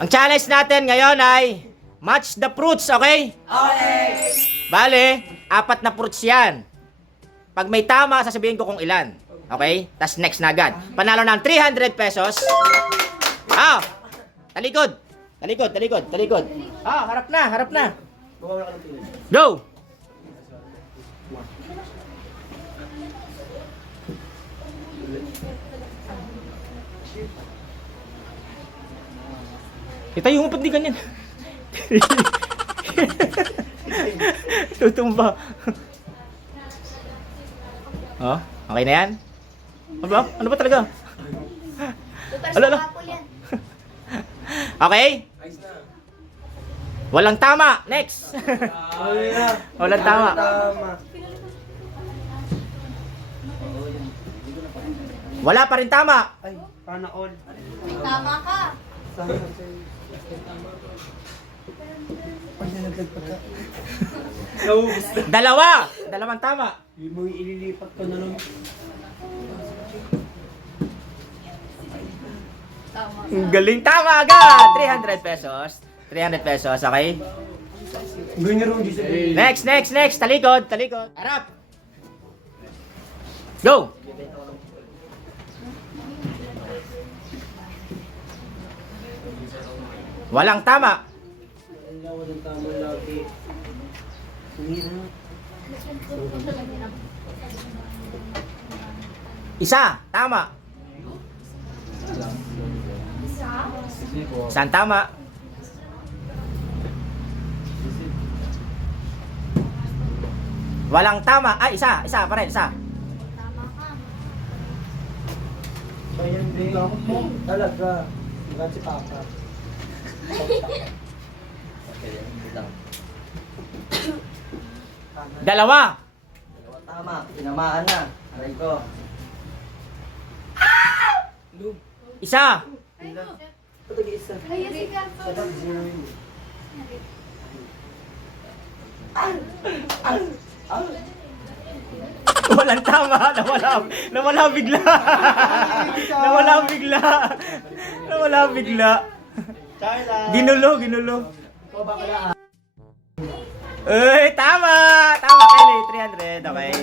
Ang challenge natin ngayon ay match the fruits, okay? Okay! Bale, 4 na fruits yan. Pag may tama, sasabihin ko kung ilan. Okay? Tas next na agad. Panalo ng 300 pesos. Ah! Talikod! Talikod, talikod, talikod. Ah, harap na, harap na. Go! Itayo mo, ba't di ganyan? Tutumba. Oh, okay na yan? Ano ba? Ano ba talaga? Ala, ala. Okay? Walang tama. Next. Walang tama. Wala pa rin tama. Ay, sana all. Tama ka. Dalawa. Dalawang tama. Yung mga ililipat ko na lang. Tama. Galing, tama agad. 300 pesos. 300 pesos, okay? Ganyan rin di sabihin. Next, next, next. Talikod, talikod. Harap. Go. Walang tama. Walang tama lagi. Isa, tama. Isang tama. Walang tama. Ay, isa pa rin, isa. Tama ka. Bayan din mo. Talaga. Hanggang si Papa. Dalawa. Tama, tinamaan na. Aray ko. Isa. Ito isa. Kaya si Gato. Walang tama. Nawala bigla. Nawala bigla. Nawala bigla. Ginulo, ginulo. Uy, tama! Tama, Kelly. 300, okay.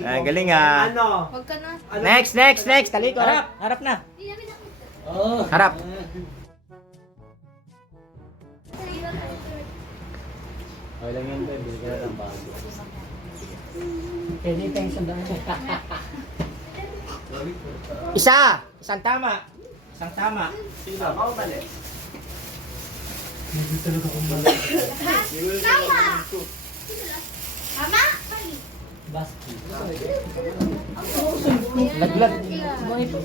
Ah, galing ah. Ano? Huwag ka na. Next, next, next. Taliko. Harap, harap na. Oh. Harap. Okay lang yan, babe. Bili ka na lang bago. Anytime sa daan. Isa. Isang tama. Isang tama. Sino? Ako mali. Hindi talaga kumala. Tama! Tama? Basti. Laglag.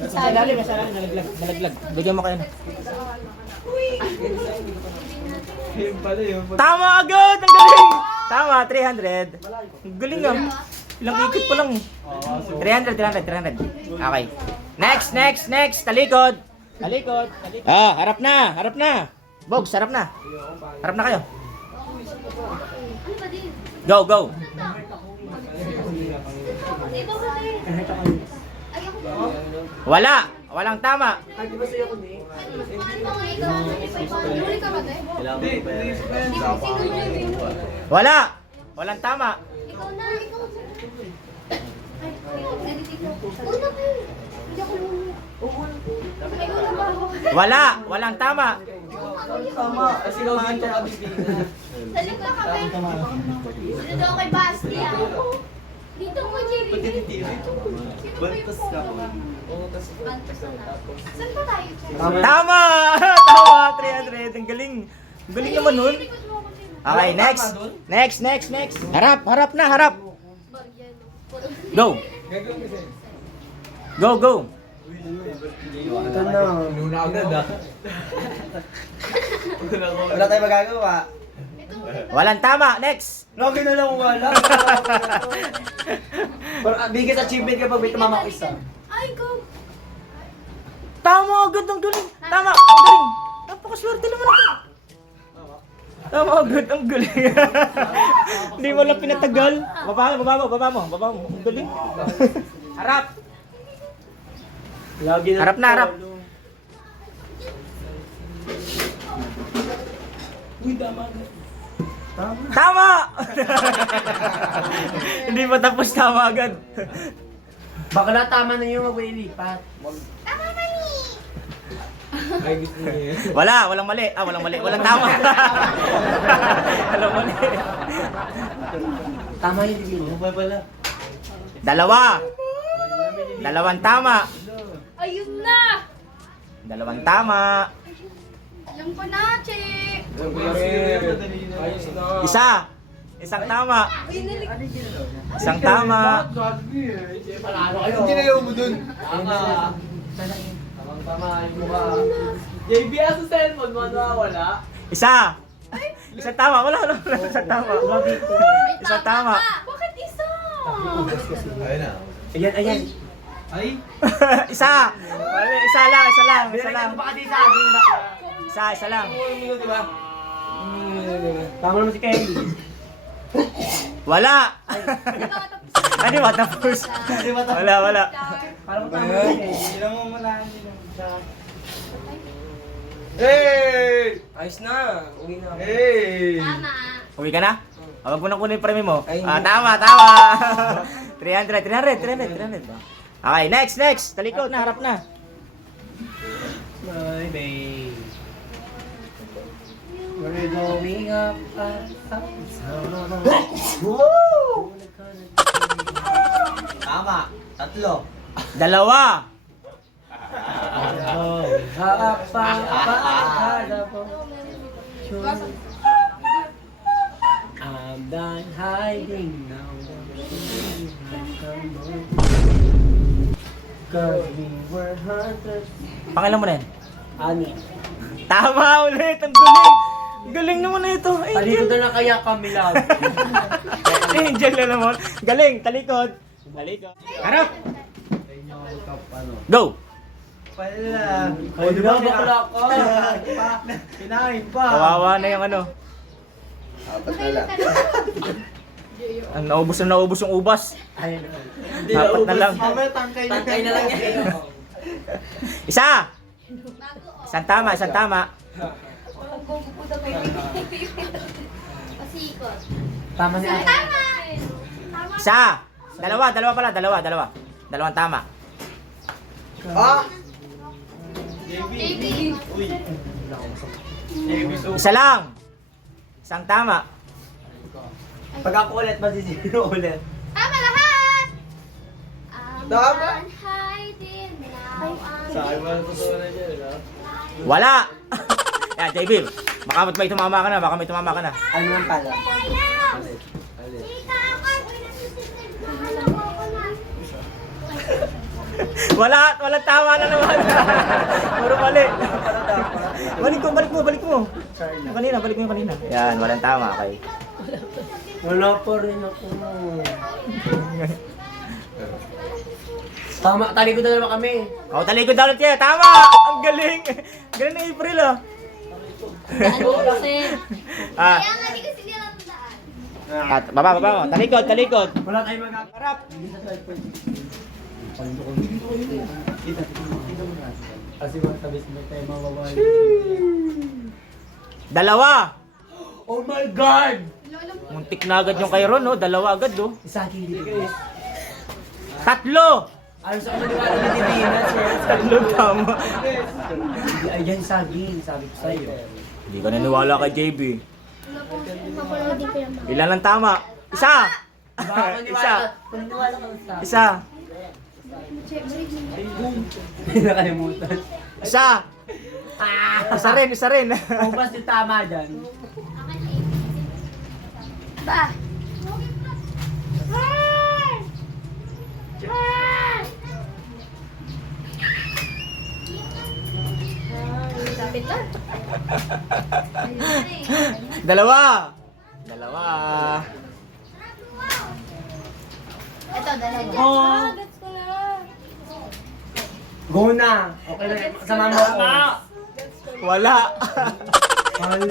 Sa ilalim, sa ilalim. Nalaglag. Nalaglag. Bigyan mo kayo na. Yung pala yun. Tama agad! Ang galing! Tama, 300. Ang galing ah. Ilang ikot pa lang eh. 300, 300, 300. Okay. Next, next, next. Talikod. Talikod. Talikod. Ah, harap na. Harap na. Bogs, harap na. Harap na kayo. Ano ba din? Go, go. Ito ba din? Ay, ako ba? Wala. Walang tama. Ay, di ba sa'yo ko ni? Ano nga ikaw? Huli ka ba din? Hindi, hindi. Sino yun? Wala. Walang tama. Ikaw na, ikaw. Ay, ikaw. Una ka. Hindi ako lulu. Ay, una ba ako? Wala. Walang tama. Tama. Kasi gawin ko kami bigas. Salip ka kami. Dito daw kay Basti ah. Dito mo, Jerry. Bantas ka po. Bantas na. Saan ba tayo? Tama. Tama. 300. Ang galing. Ang galing naman nun. Likod mo ako din. Okay, next. Next, next, next. Harap, harap na, harap. Go. Go, go. Ito na. Luna agad ah. Wala tayong magagawa. Walang tama. Next. Lagi na lang wala. Pero biggest achievement kapag may tumama ko isa. Ay, go. Tama agad. Ang galing. Tama. Ang galing. Napakaswerte naman ako. Tama agad. Ang galing. Hindi mo lang pinatagal. Baba mo, baba mo, baba mo. Baba mo. Ang galing. Harap. Lagi na. Harap na, harap. Tama! Hindi pa tapos, tama agad. Bakla, tama na yung maglilipat. Tama mali! Ay, gusto niya. Walang mali. Walang mali. Walang tama. Walang mali. Tama yung divino. Ano pala? Dalawang tama. Ayun na! Dalawang tama. Alam ko na, Che! Ayos na. Isang tama. Binalik. Isang tama. Panalo kayo. Hindi na yung mo dun. Tama yung mukha. JB, sa cellphone mo, wala? Isang tama. Wala. Isang tama. May Isang tama. Bakit isa? Ayun na. Ayan. Ay? Isa lang. Baka di sa akin, bakla. Isa lang. Diba? Tama naman si Kelly. Wala. Di ba tapos? Ano ba tapos? Wala. Parang tama si Kelly. Hindi lang mo malahan din. Hey! Ayos na. Uwi na ako. Hey! Tama. Uwi ka na? Huwag mo nang kunin yung premyo mo. Ay, hindi. Tama. 300. Okay, next. Talikod na, harap na. My babe. We're going up. Woo! Tama. Tatlo. Dalawa. I'm done hiding now. Cause we were hunters. Pangalan mo na yan. Ani. Tama ulit. Ang galing. Galing naman na ito. Talikod Angel. na kaya kami lang. Angel na naman. Galing. Talikod. Harap. Go. Pala. Ay, di ba bakla ka? Kinain pa. Kawawa na yung ano. Nakailan ka na? Ang naubos yung ubas. Apat na lang. Mamaya tangkay na. Tangkay na lang yan. Isa. Bago oh. Isang tama. Pupunta kayo. Pasikot. Tama na. Tama! Tama. Isa. Dalawa pala. Dalawang tama. Ah! JB. Uy. Isa lang. Isang tama. Pag ako ulit, masisiro ulit. Tama lahat! Tama. I'm hiding now. Saan mo na totoo na dyan, no? Wala. Yan, JB. Baka may tumama ka na. Ano man pala? Walang tama na naman. Puro mali. Balik mo. Balik mo yung kanina. Yan, walang tama. Okay. Wala pa rin ako. Tama, talikod na naman kami. Talikod daw ulit yan. Tama! Ang galing. Galing na April, ah. Ah, Kaya nga di kasi nila tandaan. baba. Talikod. Wala tayong magkakarap. Kasi mga tabis mo tayo mawawala. Dalawa. Oh my God! Muntik na agad yung kay Ron, no? Dalawa agad, no? Isa akin dito. Tatlo. Ano sa maniwala ni Divina, sir? Tatlo tama. Ayan saging, sabi ko sa'yo. Hindi ka naniwala kay JB. Papaloadin ko yung mga. Ilan ang tama? Isa. Maniwala ka sa Isa. Nakalimutan. Isa. Isa rin. Kung bas yung tama dyan. Ba? Kapit lang. Dalawa. Ito, dalawa. Oh. Gets ko na. Go na! Okay na, kasama mo ako. Wala.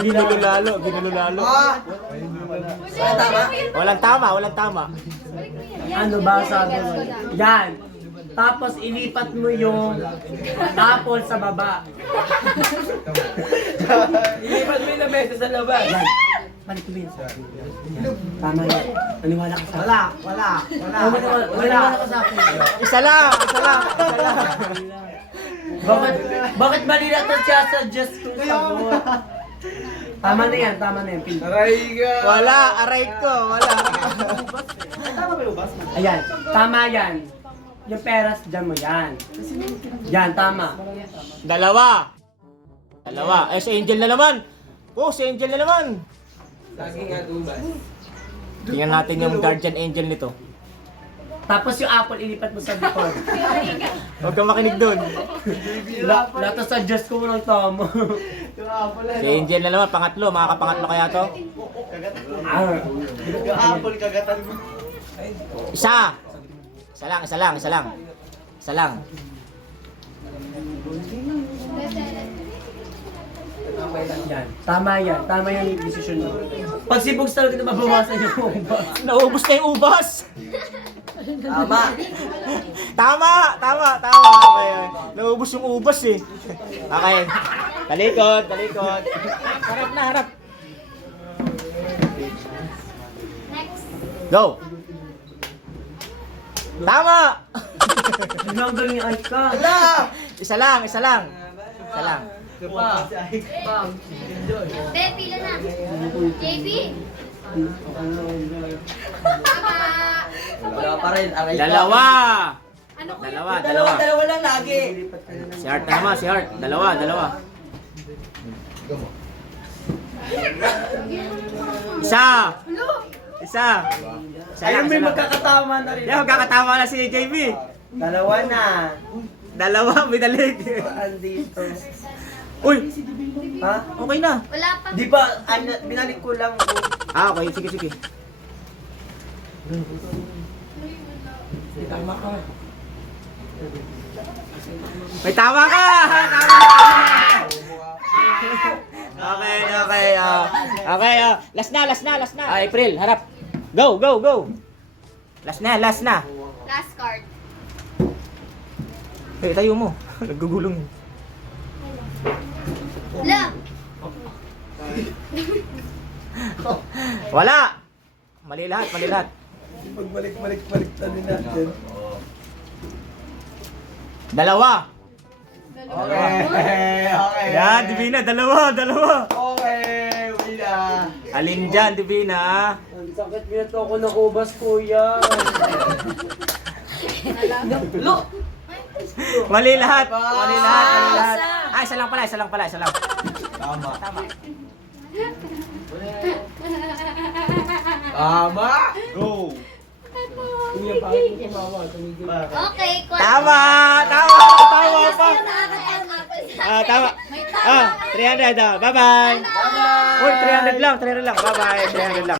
Ginulo lalo. Ah! Walang tama. Ano ba sabi mo? Yan! Tapos ilipat mo yung apple sa baba. Ilipat mo yung lamesa sa labas. Balik mo yun. Tama yan. Naniwala ka sa akin. Wala. Naniwala ka sa akin. Isa lang, isa lang. Bakit Manila to siya sa just kung sagot? Tama na yan, Pin. Aray ka. Wala, aray ko, wala. Ayan, tama yan. Yung peras, dyan mo yan. Yan, tama. Dalawa. Eh, si Angel na naman. Oh, si Angel na naman. Lagi nga tubas. Tingnan natin yung guardian angel nito. Tapos yung apple, ilipat mo sa likod. Huwag kang makinig dun. Lato sa just ko walang tama. Si Angel na naman, pangatlo. Makakapangatlo kaya to? Yung apple kagatan mo. Isa. Isa lang. Yan, tama yan. Tama yung decision mo. Pag si Bugs talaga na mabawasan yung ubas. Naubos na yung ubas. Tama. Tama. Okay. Naubos yung ubas eh. Okay. Talikod. Harap na, harap. Next. Go. Tama. Yun ang galing ay ka. Isa lang. Pa. Be, pila na. JB. Tama. Wala pa rin. Aray ka. Dalawa. Ano ko Dalawa lang lagi. Si Heart na naman, si Heart. Dalawa. Isa. Ayun, may lang. magkakatama na rin. Yan, magkakatama na si JB. Dalawa na. Dalawa, may dalig. Andito. Uy, Ha? okay na. Wala pa. Di ba, binalik ko lang. Okay, sige. Tama ka. May tama ka! Okay. Last na. April, harap. Go. Last na. Last card. Tayo mo. Nagugulong. La. Wala. Mali lahat. Pagbalik tanin natin. Dalawa. Okay. Yan, Divina, dalawa. Okay. Wala. Alin dyan, Divina? Ang sakit binato ako ng ubas, kuya. Mali lahat. Isa lang pala. Tama. Go. Kuya, bakit mo kumawa? Tumigil. Okay, Tama pa. Tama. 300. Bye-bye. Bye-bye. Uy, 300 lang. Bye-bye. 300 lang.